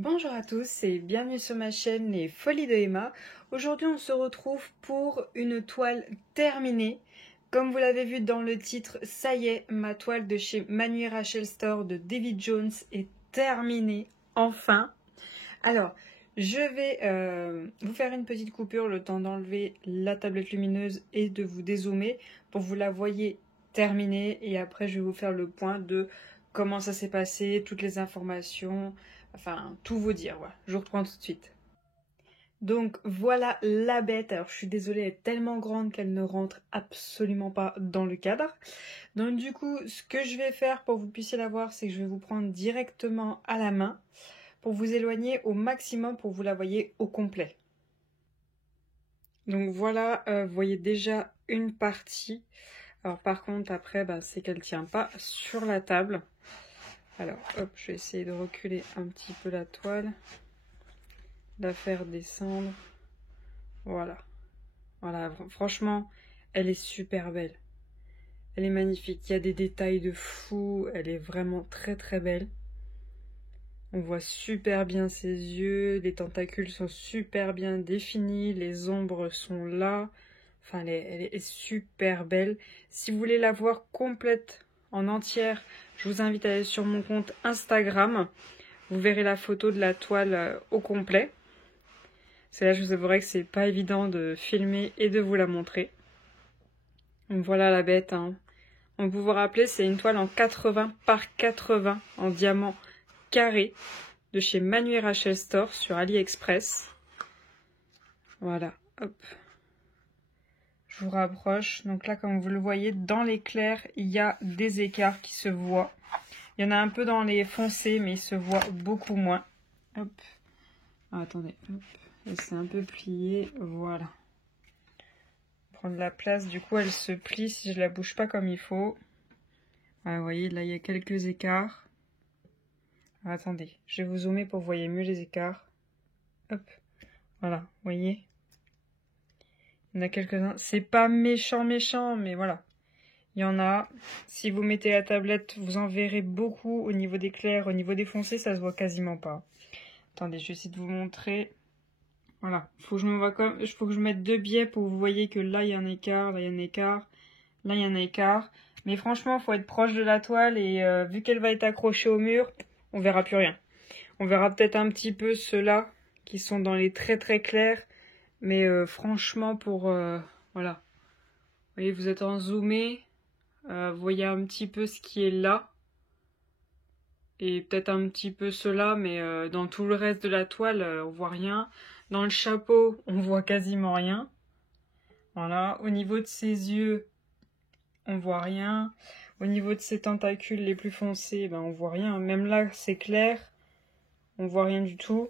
Bonjour à tous et bienvenue sur ma chaîne Les Folies de Emma. Aujourd'hui on se retrouve pour une toile terminée. Comme vous l'avez vu dans le titre, ça y est, ma toile de chez Manu Rachel Store de David Jones est terminée, enfin. Alors, je vais vous faire une petite coupure, le temps d'enlever la tablette lumineuse et de vous dézoomer pour que vous la voyez terminée. Et après, je vais vous faire le point de comment ça s'est passé, toutes les informations, enfin, tout vous dire. Voilà, je vous reprends tout de suite. Donc voilà la bête. Alors je suis désolée, elle est tellement grande qu'elle ne rentre absolument pas dans le cadre. Donc du coup, ce que je vais faire pour que vous puissiez la voir, c'est que je vais vous prendre directement à la main pour vous éloigner au maximum pour que vous la voyez au complet. Donc voilà, vous voyez déjà une partie. Alors par contre, après, c'est qu'elle ne tient pas sur la table. Alors hop, je vais essayer de reculer un petit peu la toile, la faire descendre. Voilà. Voilà, franchement, elle est super belle. Elle est magnifique. Il y a des détails de fou. Elle est vraiment très très belle. On voit super bien ses yeux. Les tentacules sont super bien définis. Les ombres sont là. Enfin, elle est super belle. Si vous voulez la voir complète, en entière, je vous invite à aller sur mon compte Instagram. Vous verrez la photo de la toile au complet. C'est là, je vous avouerai que c'est pas évident de filmer et de vous la montrer. Donc voilà la bête. Hein. On peut vous rappeler, c'est une toile en 80 par 80 en diamant carré de chez Manu Rachel Store sur AliExpress. Voilà, hop. Je vous rapproche. Donc là, comme vous le voyez, dans l'éclair, il y a des écarts qui se voient. Il y en a un peu dans les foncés, mais il se voit beaucoup moins. Hop. Ah, attendez, hop. C'est un peu plié, voilà. Prendre la place, du coup elle se plie si je la bouge pas comme il faut. Voilà, vous voyez, là il y a quelques écarts. Alors, attendez, je vais vous zoomer pour que vous voyez mieux les écarts. Hop, voilà, vous voyez. Il y en a quelques-uns. C'est pas méchant, mais voilà. Il y en a. Si vous mettez la tablette, vous en verrez beaucoup au niveau des clairs, au niveau des foncés, ça se voit quasiment pas. Attendez, je vais essayer de vous montrer. Voilà, faut que je mette deux biais pour que vous voyez que là il y a un écart, là il y a un écart, là il y a un écart. Mais franchement, il faut être proche de la toile et vu qu'elle va être accrochée au mur, on verra plus rien. On verra peut-être un petit peu ceux-là qui sont dans les très très clairs. Mais franchement, voilà. Vous voyez, vous êtes en zoomé. Vous voyez un petit peu ce qui est là. Et peut-être un petit peu cela, mais dans tout le reste de la toile, on voit rien. Dans le chapeau, on voit quasiment rien. Voilà. Au niveau de ses yeux, on voit rien. Au niveau de ses tentacules les plus foncés, on voit rien. Même là, c'est clair. On voit rien du tout.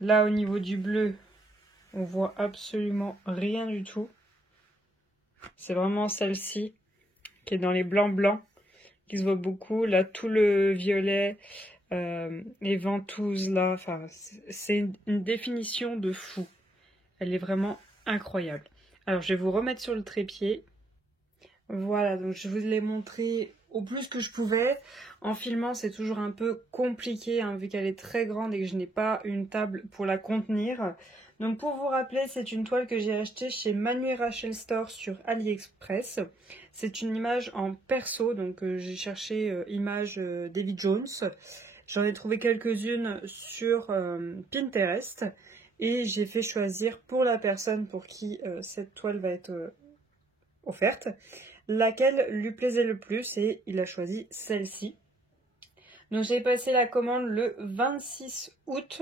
Là, au niveau du bleu, on voit absolument rien du tout. C'est vraiment celle-ci qui est dans les blancs qui se voit beaucoup. Là, tout le violet, les ventouses là, enfin, c'est une définition de fou. Elle est vraiment incroyable. Alors, je vais vous remettre sur le trépied. Voilà, donc je vous l'ai montré au plus que je pouvais. En filmant, c'est toujours un peu compliqué, hein, vu qu'elle est très grande et que je n'ai pas une table pour la contenir. Donc pour vous rappeler, c'est une toile que j'ai achetée chez Manu Rachel Store sur AliExpress. C'est une image en perso, donc j'ai cherché image David Jones. J'en ai trouvé quelques-unes sur Pinterest. Et j'ai fait choisir pour la personne pour qui cette toile va être offerte, laquelle lui plaisait le plus et il a choisi celle-ci. Donc j'ai passé la commande le 26 août.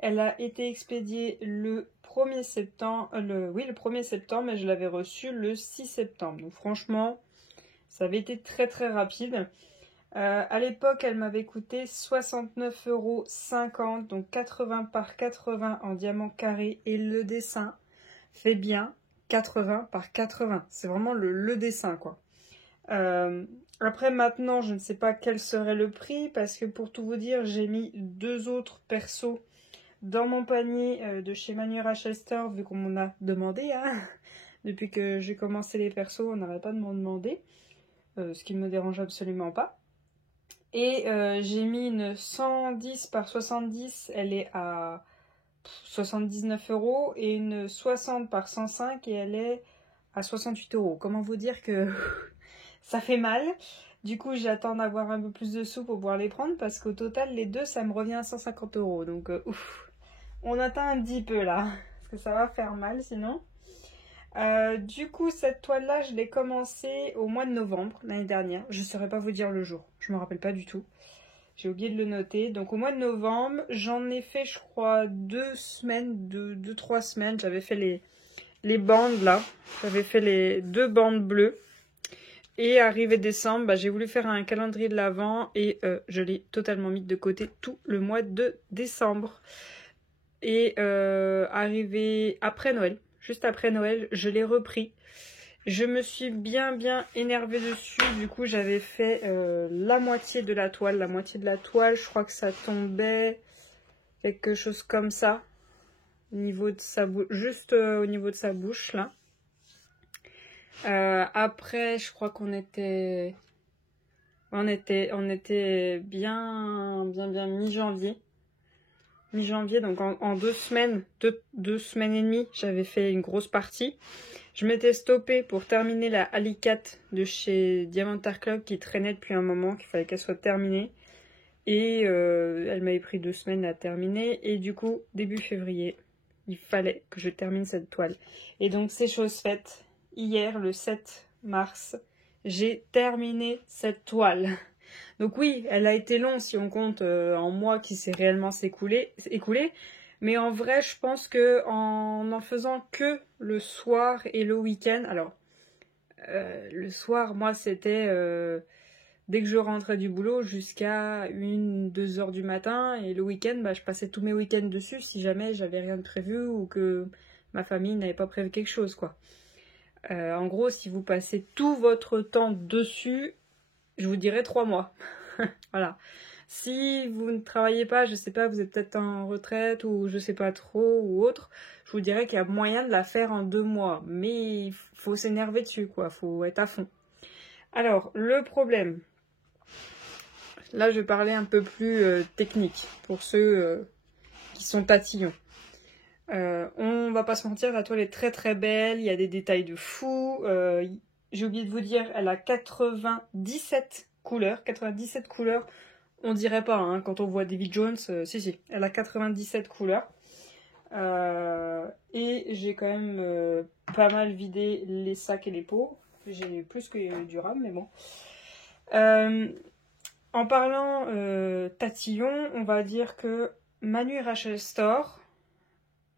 Elle a été expédiée le 1er septembre, le 1er septembre, mais je l'avais reçue le 6 septembre. Donc franchement, ça avait été très très rapide. À l'époque, elle m'avait coûté 69,50 €, donc 80 par 80 en diamant carré. Et le dessin fait bien 80 par 80. C'est vraiment le dessin, quoi. Après, maintenant, je ne sais pas quel serait le prix, parce que pour tout vous dire, j'ai mis deux autres persos dans mon panier de chez Manu Rachel Store, vu qu'on m'en a demandé, hein. Depuis que j'ai commencé les persos, on n'arrête pas de m'en demander, ce qui ne me dérange absolument pas. Et j'ai mis une 110 par 70, elle est à 79 € et une 60 par 105 et elle est à 68 €. Comment vous dire que ça fait mal. Du coup, j'attends d'avoir un peu plus de sous pour pouvoir les prendre parce qu'au total, les deux, ça me revient à 150 €. Donc, ouf, on atteint un petit peu là parce que ça va faire mal sinon. Du coup, cette toile-là, je l'ai commencée au mois de novembre l'année dernière. Je ne saurais pas vous dire le jour, je ne me rappelle pas du tout. J'ai oublié de le noter. Donc au mois de novembre, j'en ai fait, je crois, 2 semaines, 3 semaines. J'avais fait les bandes là. J'avais fait les 2 bandes bleues. Et arrivé décembre, bah, j'ai voulu faire un calendrier de l'Avent et je l'ai totalement mis de côté tout le mois de décembre. Et arrivé après Noël, juste après Noël, je l'ai repris. Je me suis bien énervée dessus. Du coup, j'avais fait la moitié de la toile. La moitié de la toile, je crois que ça tombait quelque chose comme ça. Au niveau de sa bouche, juste au niveau de sa bouche, là. Après, je crois qu'on était... On était bien mi-janvier. Mi-janvier, donc en 2 semaines, deux semaines et demie, j'avais fait une grosse partie. Je m'étais stoppée pour terminer la Alicate de chez Diamond Art Club qui traînait depuis un moment, qu'il fallait qu'elle soit terminée. Et elle m'avait pris 2 semaines à terminer. Et du coup, début février, il fallait que je termine cette toile. Et donc, c'est chose faite. Hier, le 7 mars, j'ai terminé cette toile. Donc oui, elle a été longue si on compte en mois qui s'est réellement écoulé. Mais en vrai, je pense que en faisant que le soir et le week-end. Alors, le soir, moi, c'était dès que je rentrais du boulot jusqu'à 1-2 heures du matin. Et le week-end, bah, je passais tous mes week-ends dessus si jamais j'avais rien de prévu ou que ma famille n'avait pas prévu quelque chose, quoi. En gros, si vous passez tout votre temps dessus, je vous dirais 3 mois. Voilà. Si vous ne travaillez pas, je sais pas, vous êtes peut-être en retraite ou je sais pas trop ou autre, je vous dirais qu'il y a moyen de la faire en 2 mois. Mais il faut s'énerver dessus, quoi. Faut être à fond. Alors, le problème. Là, je vais parler un peu plus technique pour ceux qui sont tatillons. On va pas se mentir, la toile est très belle, il y a des détails de fou. J'ai oublié de vous dire, elle a 97 couleurs. 97 couleurs, on dirait pas, hein, quand on voit David Jones, si, elle a 97 couleurs. Et j'ai quand même pas mal vidé les sacs et les pots. J'ai plus que du rhum, mais bon. En parlant tatillon, on va dire que Manu Rachel Store,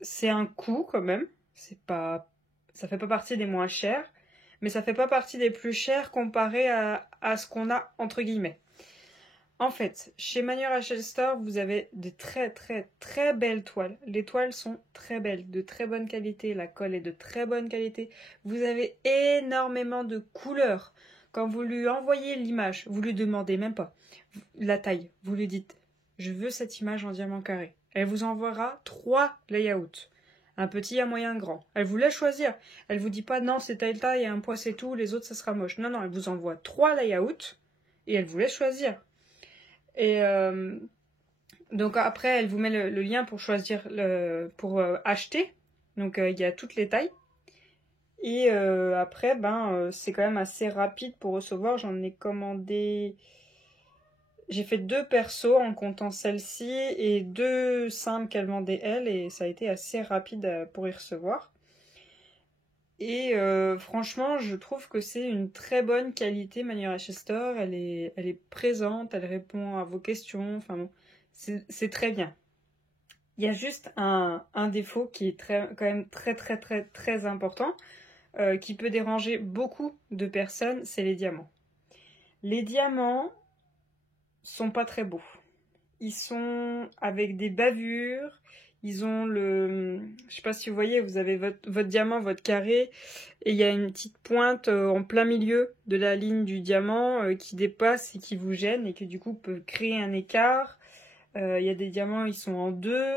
c'est un coût quand même. Ça fait pas partie des moins chers, mais ça fait pas partie des plus chers comparé à ce qu'on a entre guillemets. En fait, chez Manu Rachel Store, vous avez des très belles toiles. Les toiles sont très belles, de très bonne qualité. La colle est de très bonne qualité. Vous avez énormément de couleurs. Quand vous lui envoyez l'image, vous lui demandez même pas la taille. Vous lui dites, je veux cette image en diamant carré. Elle vous enverra 3 layouts. Un petit, un moyen, un grand. Elle vous laisse choisir. Elle vous dit pas, non, c'est telle taille et un poids c'est tout, les autres ça sera moche. Non, elle vous envoie 3 layouts et elle vous laisse choisir. Et donc après, elle vous met le lien pour choisir, pour acheter. Donc il y a toutes les tailles. Et après, c'est quand même assez rapide pour recevoir. J'en ai commandé... J'ai fait 2 persos en comptant celle-ci et 2 simples qu'elle vendait elle. Et ça a été assez rapide pour y recevoir. Et franchement, je trouve que c'est une très bonne qualité Manu Rachel Store. Elle est présente, elle répond à vos questions. Enfin bon, c'est très bien. Il y a juste un défaut qui est quand même très important, qui peut déranger beaucoup de personnes, c'est les diamants. Les diamants sont pas très beaux. Ils sont avec des bavures. Ils ont je sais pas si vous voyez, vous avez votre diamant, votre carré, et il y a une petite pointe en plein milieu de la ligne du diamant qui dépasse et qui vous gêne et qui du coup peut créer un écart. Il y a des diamants, ils sont en 2.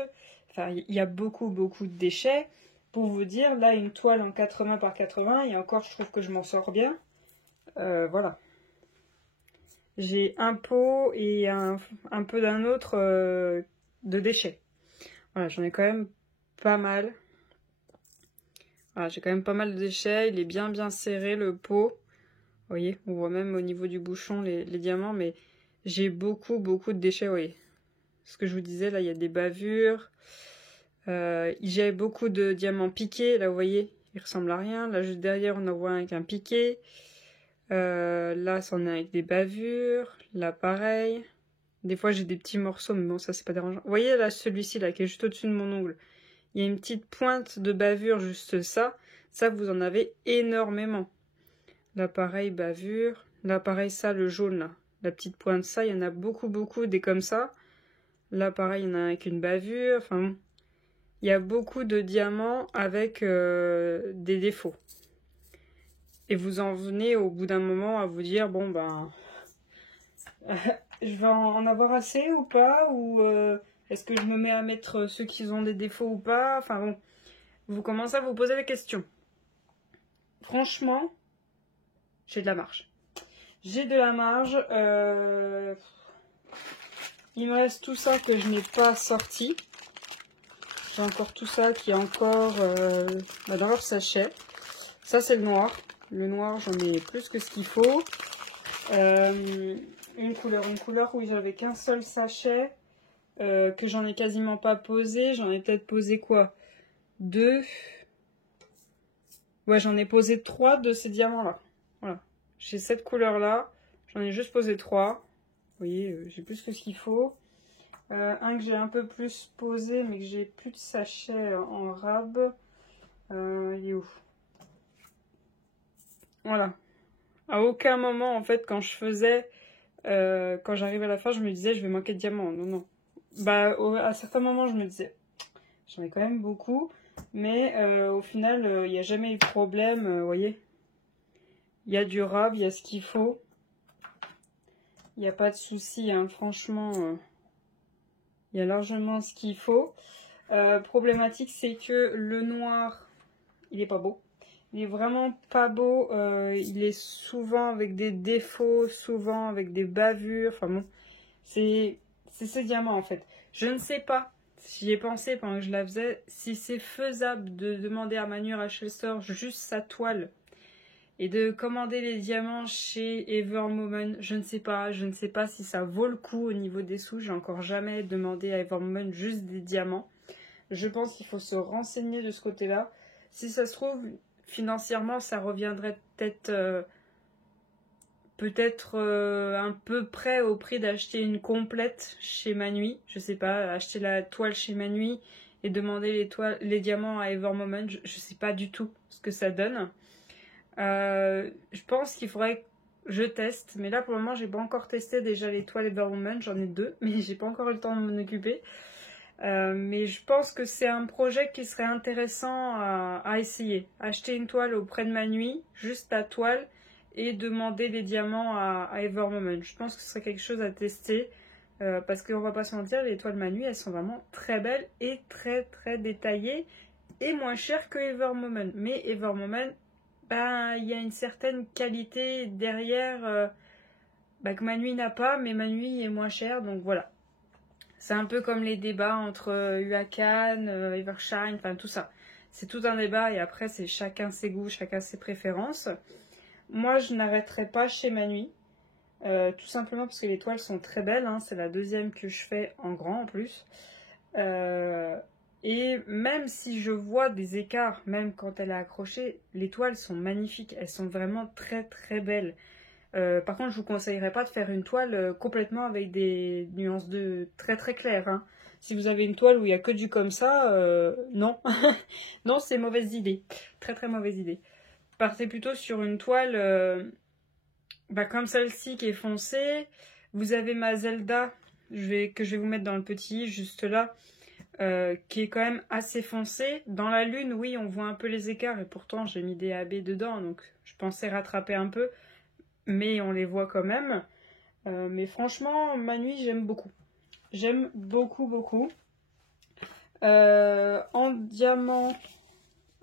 Enfin, il y a beaucoup de déchets. Pour vous dire, là, une toile en 80 par 80, et encore, je trouve que je m'en sors bien. Voilà. j'ai un pot et un peu d'un autre de déchets. Voilà, j'en ai quand même pas mal. Voilà, j'ai quand même pas mal de déchets. Il est bien serré le pot. Vous voyez, on voit même au niveau du bouchon les diamants, mais j'ai beaucoup de déchets, vous voyez. Ce que je vous disais, là, il y a des bavures. J'ai beaucoup de diamants piqués, là, vous voyez, il ressemble à rien. Là, juste derrière, on en voit un avec un piqué. Là, c'en est avec des bavures. Là, pareil. Des fois, j'ai des petits morceaux, mais bon, ça, c'est pas dérangeant. Vous voyez, là, celui-ci, là, qui est juste au-dessus de mon ongle. Il y a une petite pointe de bavure, juste ça. Ça, vous en avez énormément. Là, pareil, bavure. Là, pareil, ça, le jaune, là. La petite pointe, ça, il y en a beaucoup, des comme ça. Là, pareil, il y en a avec une bavure. Enfin, bon. Il y a beaucoup de diamants avec des défauts. Et vous en venez au bout d'un moment à vous dire, bon, ben... je vais en avoir assez ou pas? Ou est-ce que je me mets à mettre ceux qui ont des défauts ou pas? Enfin, bon. Vous commencez à vous poser la question. Franchement, j'ai de la marge. J'ai de la marge. Il me reste tout ça que je n'ai pas sorti. J'ai encore tout ça qui est encore dans leur sachet. Ça, c'est le noir. Le noir, j'en ai plus que ce qu'il faut. Une couleur où j'avais qu'un seul sachet. Que j'en ai quasiment pas posé. J'en ai peut-être posé quoi? 2. Ouais, j'en ai posé 3 de ces diamants-là. Voilà. J'ai cette couleur-là. J'en ai juste posé 3. Vous voyez, j'ai plus que ce qu'il faut. Un que j'ai un peu plus posé, mais que j'ai plus de sachet en rab. Il est où? Voilà. À aucun moment, en fait, quand je faisais... quand j'arrivais à la fin, je me disais, je vais manquer de diamants. Non, non. Bah, à certains moments, je me disais, j'en ai quand même beaucoup. Mais au final, il n'y a jamais eu de problème. Vous voyez, il y a du rab, il y a ce qu'il faut. Il n'y a pas de souci, hein, franchement. Il y a largement ce qu'il faut. Problématique, c'est que le noir, il est pas beau. Il est vraiment pas beau. Il est souvent avec des défauts, souvent avec des bavures. Enfin bon, c'est ce diamant en fait. Je ne sais pas, j'y ai pensé pendant que je la faisais, si c'est faisable de demander à Manu Rachelster juste sa toile et de commander les diamants chez Evermomen. Je ne sais pas si ça vaut le coup au niveau des sous. J'ai encore jamais demandé à Evermomen juste des diamants. Je pense qu'il faut se renseigner de ce côté-là. Si ça se trouve, financièrement, ça reviendrait peut-être un peu près au prix d'acheter une complète chez Manui. Je sais pas, acheter la toile chez Manui et demander les diamants à Evermomen. Je sais pas du tout ce que ça donne. Je pense qu'il faudrait que je teste, mais là pour le moment j'ai pas encore testé déjà les toiles Everwoman, j'en ai 2, mais j'ai pas encore eu le temps de m'en occuper. Mais je pense que c'est un projet qui serait intéressant à essayer. Acheter une toile auprès de Manui, juste la toile, et demander les diamants à Everwoman. Je pense que ce serait quelque chose à tester, parce qu'on va pas se mentir, les toiles Manui elles sont vraiment très belles et très détaillées et moins chères que Everwoman. Mais Everwoman, ben, il y a une certaine qualité derrière que Manui n'a pas, mais Manui est moins cher, donc voilà. C'est un peu comme les débats entre Huacan, Evershine, enfin tout ça. C'est tout un débat et après c'est chacun ses goûts, chacun ses préférences. Moi je n'arrêterai pas chez Manui, tout simplement parce que les toiles sont très belles, hein. C'est la deuxième que je fais en grand en plus. Et même si je vois des écarts, même quand elle est accrochée, les toiles sont magnifiques. Elles sont vraiment très belles. Par contre, je vous conseillerais pas de faire une toile complètement avec des nuances de très claires, hein. Si vous avez une toile où il n'y a que du comme ça, non. Non, c'est mauvaise idée. Très mauvaise idée. Partez plutôt sur une toile comme celle-ci qui est foncée. Vous avez ma Zelda, que je vais vous mettre dans le petit, juste là. Qui est quand même assez foncé. Dans la lune, oui, on voit un peu les écarts et pourtant j'ai mis des AB dedans, donc je pensais rattraper un peu, mais on les voit quand même. Mais franchement, Manui, j'aime beaucoup. J'aime beaucoup. En diamant,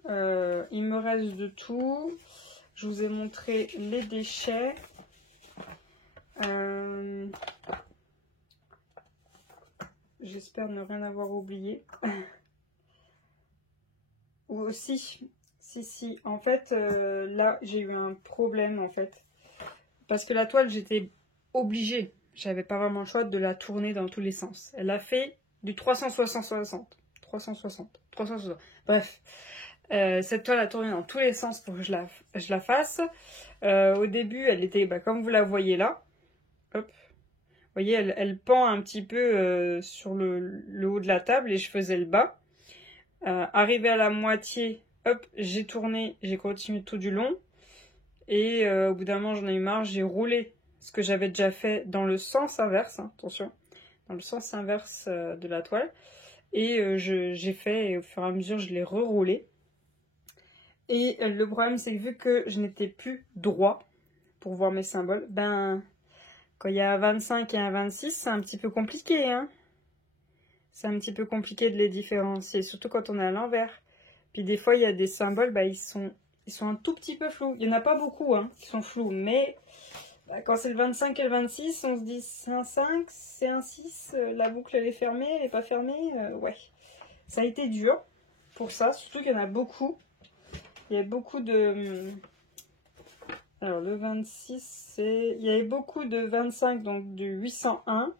il me reste de tout. Je vous ai montré les déchets. J'espère ne rien avoir oublié. Ou aussi, si, en fait, là, j'ai eu un problème, en fait. Parce que la toile, j'étais obligée, j'avais pas vraiment le choix de la tourner dans tous les sens. Elle a fait du 360. Bref, cette toile a tourné dans tous les sens pour que je la fasse. Au début, elle était, comme vous la voyez là. Hop. Vous voyez, elle pend un petit peu sur le haut de la table et je faisais le bas. Arrivé à la moitié, hop, j'ai tourné, j'ai continué tout du long. Et au bout d'un moment, j'en ai eu marre, j'ai roulé ce que j'avais déjà fait dans le sens inverse, hein, attention, dans le sens inverse de la toile. Et j'ai fait, et au fur et à mesure, je l'ai reroulé. Et le problème, c'est que vu que je n'étais plus droit pour voir mes symboles, quand il y a un 25 et un 26, c'est un petit peu compliqué, hein. C'est un petit peu compliqué de les différencier, surtout quand on est à l'envers. Puis des fois, il y a des symboles, ils sont un tout petit peu flous. Il n'y en a pas beaucoup hein, qui sont flous, mais quand c'est le 25 et le 26, on se dit c'est un 5, c'est un 6, la boucle elle est fermée, elle n'est pas fermée. Ouais, ça a été dur pour ça, surtout qu'il y en a beaucoup. Il y a beaucoup de... Alors le 26, il y avait beaucoup de 25, donc du 801.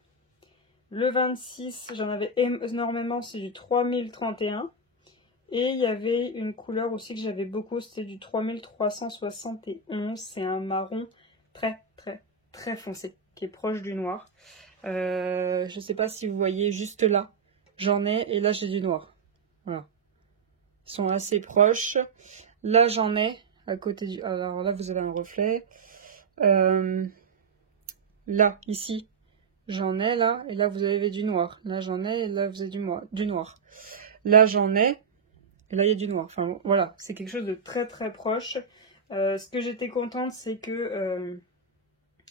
Le 26, j'en avais énormément, c'est du 3031. Et il y avait une couleur aussi que j'avais beaucoup, c'était du 3371. C'est un marron très foncé, qui est proche du noir. Je ne sais pas si vous voyez juste là, j'en ai, et là j'ai du noir. Voilà. Ils sont assez proches. Là j'en ai, à côté du... Alors là vous avez un reflet. Là, ici, j'en ai là, et là vous avez du noir. Là j'en ai, et là vous avez du noir. Là j'en ai, et là il y a du noir. Enfin voilà, c'est quelque chose de très proche. Ce que j'étais contente, c'est que...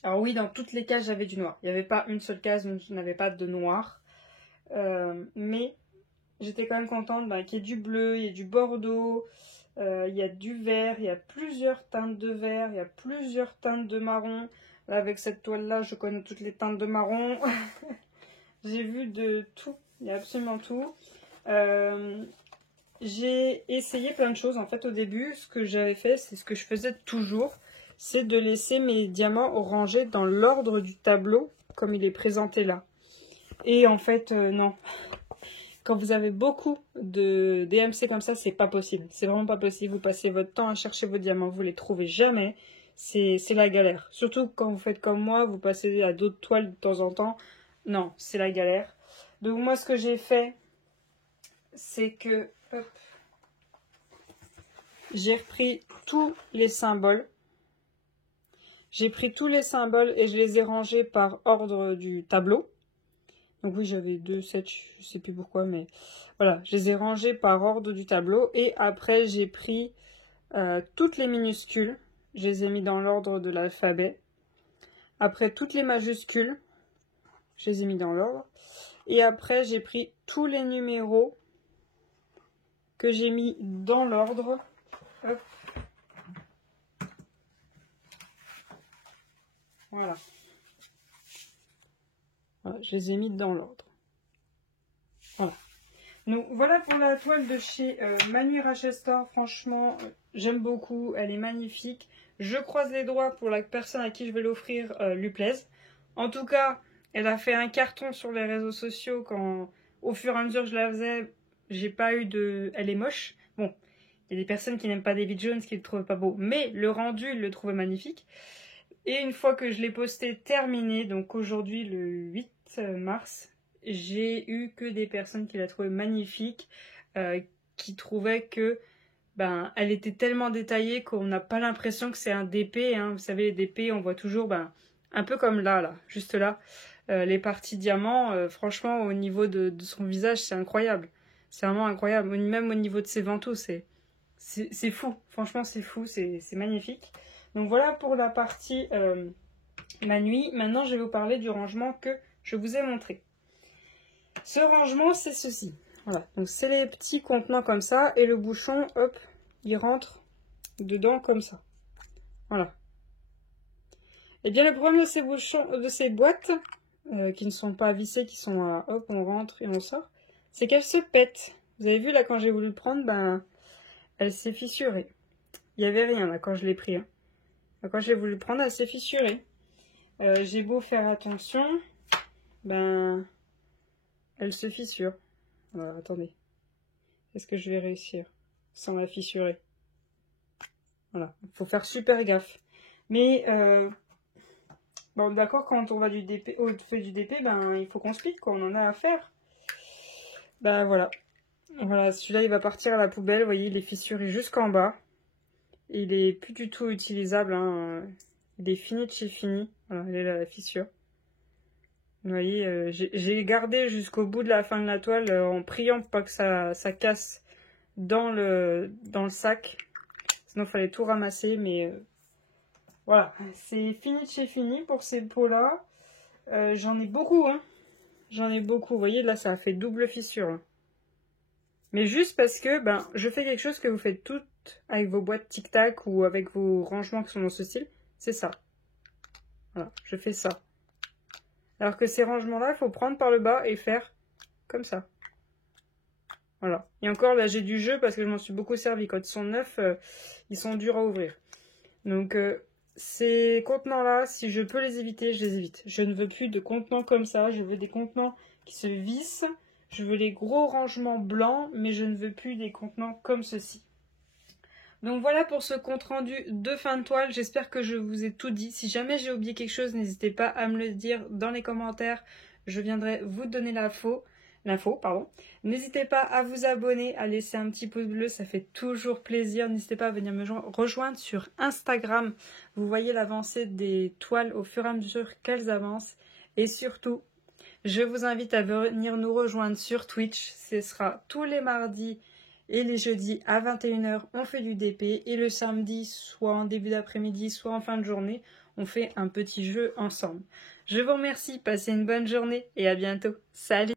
Alors oui, dans toutes les cases j'avais du noir. Il n'y avait pas une seule case où je n'avais pas de noir. Mais j'étais quand même contente qu'il y ait du bleu, il y ait du bordeaux, il y a du vert, il y a plusieurs teintes de vert, il y a plusieurs teintes de marron. Là, avec cette toile-là, je connais toutes les teintes de marron. J'ai vu de tout, il y a absolument tout. J'ai essayé plein de choses. En fait, au début, ce que j'avais fait, c'est ce que je faisais toujours, c'est de laisser mes diamants rangés dans l'ordre du tableau, comme il est présenté là. Et en fait, non. Quand vous avez beaucoup de DMC comme ça, c'est pas possible. C'est vraiment pas possible. Vous passez votre temps à chercher vos diamants, vous les trouvez jamais. C'est la galère. Surtout quand vous faites comme moi, vous passez à d'autres toiles de temps en temps. Non, c'est la galère. Donc moi, ce que j'ai fait, c'est que j'ai repris tous les symboles. J'ai pris tous les symboles et je les ai rangés par ordre du tableau. Donc oui, j'avais 2 sets, je sais plus pourquoi, mais voilà, je les ai rangés par ordre du tableau. Et après, j'ai pris toutes les minuscules, je les ai mis dans l'ordre de l'alphabet. Après, toutes les majuscules, je les ai mis dans l'ordre. Et après, j'ai pris tous les numéros que j'ai mis dans l'ordre. Hop. Voilà. Voilà, je les ai mis dans l'ordre. Voilà. Donc voilà pour la toile de chez Manu Rochester. Franchement, j'aime beaucoup. Elle est magnifique. Je croise les doigts pour la personne à qui je vais l'offrir lui plaise. En tout cas, elle a fait un carton sur les réseaux sociaux quand, au fur et à mesure que je la faisais, j'ai pas eu de... Elle est moche. Bon, il y a des personnes qui n'aiment pas David Jones, qui le trouvent pas beau. Mais le rendu, ils le trouvaient magnifique. Et une fois que je l'ai posté terminé, donc aujourd'hui le 8 mars, j'ai eu que des personnes qui la trouvaient magnifique, qui trouvaient que elle était tellement détaillée qu'on n'a pas l'impression que c'est un DP. Hein. Vous savez, les DP, on voit toujours un peu comme là, juste là. Les parties diamants, franchement, au niveau de son visage, c'est incroyable. C'est vraiment incroyable. Même au niveau de ses ventouses, c'est fou. Franchement, c'est fou, c'est magnifique. Donc voilà pour la partie ma nuit. Maintenant, je vais vous parler du rangement que je vous ai montré. Ce rangement, c'est ceci. Voilà. Donc c'est les petits contenants comme ça. Et le bouchon, hop, il rentre dedans comme ça. Voilà. Et bien le problème de ces bouchons, de ces boîtes, qui ne sont pas vissées, qui sont à hop, on rentre et on sort, c'est qu'elles se pètent. Vous avez vu là quand j'ai voulu le prendre, ben elle s'est fissurée. Il n'y avait rien là quand je l'ai pris. Hein. Quand j'ai voulu le prendre, elle s'est fissurée. J'ai beau faire attention, ben elle se fissure. Alors attendez, est-ce que je vais réussir sans la fissurer? Voilà, il faut faire super gaffe. Mais bon, d'accord, quand on va du DP, au feu du DP, ben il faut qu'on se pique, quoi. On en a à faire. Ben voilà. Voilà, celui-là il va partir à la poubelle. Vous voyez, il est fissuré jusqu'en bas. Il est plus du tout utilisable. Hein. Il est fini de chez fini. Voilà, il est là la fissure. Vous voyez, j'ai gardé jusqu'au bout de la fin de la toile en priant pour pas que ça casse dans le sac. Sinon, il fallait tout ramasser. Mais voilà, c'est fini de chez fini pour ces pots-là. J'en ai beaucoup. Hein. J'en ai beaucoup. Vous voyez, là, ça a fait double fissure. Là. Mais juste parce que ben, je fais quelque chose que vous faites toutes avec vos boîtes tic-tac ou avec vos rangements qui sont dans ce style. C'est ça. Voilà, je fais ça. Alors que ces rangements-là, il faut prendre par le bas et faire comme ça. Voilà. Et encore, là, j'ai du jeu parce que je m'en suis beaucoup servi. Quand ils sont neufs, ils sont durs à ouvrir. Donc, ces contenants-là, si je peux les éviter, je les évite. Je ne veux plus de contenants comme ça. Je veux des contenants qui se vissent. Je veux les gros rangements blancs, mais je ne veux plus des contenants comme ceci. Donc voilà pour ce compte rendu de fin de toile. J'espère que je vous ai tout dit. Si jamais j'ai oublié quelque chose, n'hésitez pas à me le dire dans les commentaires. Je viendrai vous donner l'info. N'hésitez pas à vous abonner, à laisser un petit pouce bleu, ça fait toujours plaisir. N'hésitez pas à venir me rejoindre sur Instagram. Vous voyez l'avancée des toiles au fur et à mesure qu'elles avancent. Et surtout, je vous invite à venir nous rejoindre sur Twitch. Ce sera tous les mardis et les jeudis à 21 h, on fait du DP. Et le samedi, soit en début d'après-midi, soit en fin de journée, on fait un petit jeu ensemble. Je vous remercie, passez une bonne journée et à bientôt. Salut!